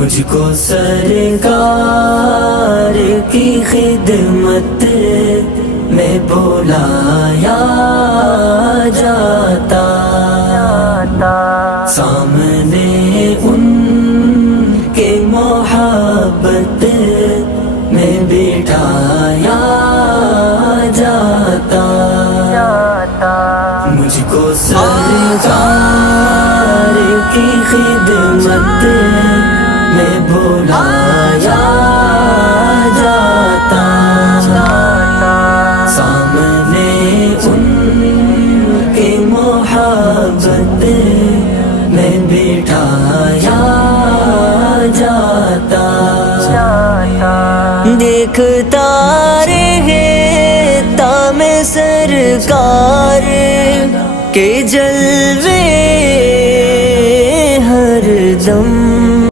مجھ کو سرکار کی خدمت میں بلایا جاتا، سامنے ان کے محبت میں بٹھایا جاتا، مجھ کو سرکار کی خدمت میں بلایا جاتا، سامنے ان کے محبت میں بٹھایا جاتا، دیکھتا رہتا میں سرکار کے جلوے ہر دم،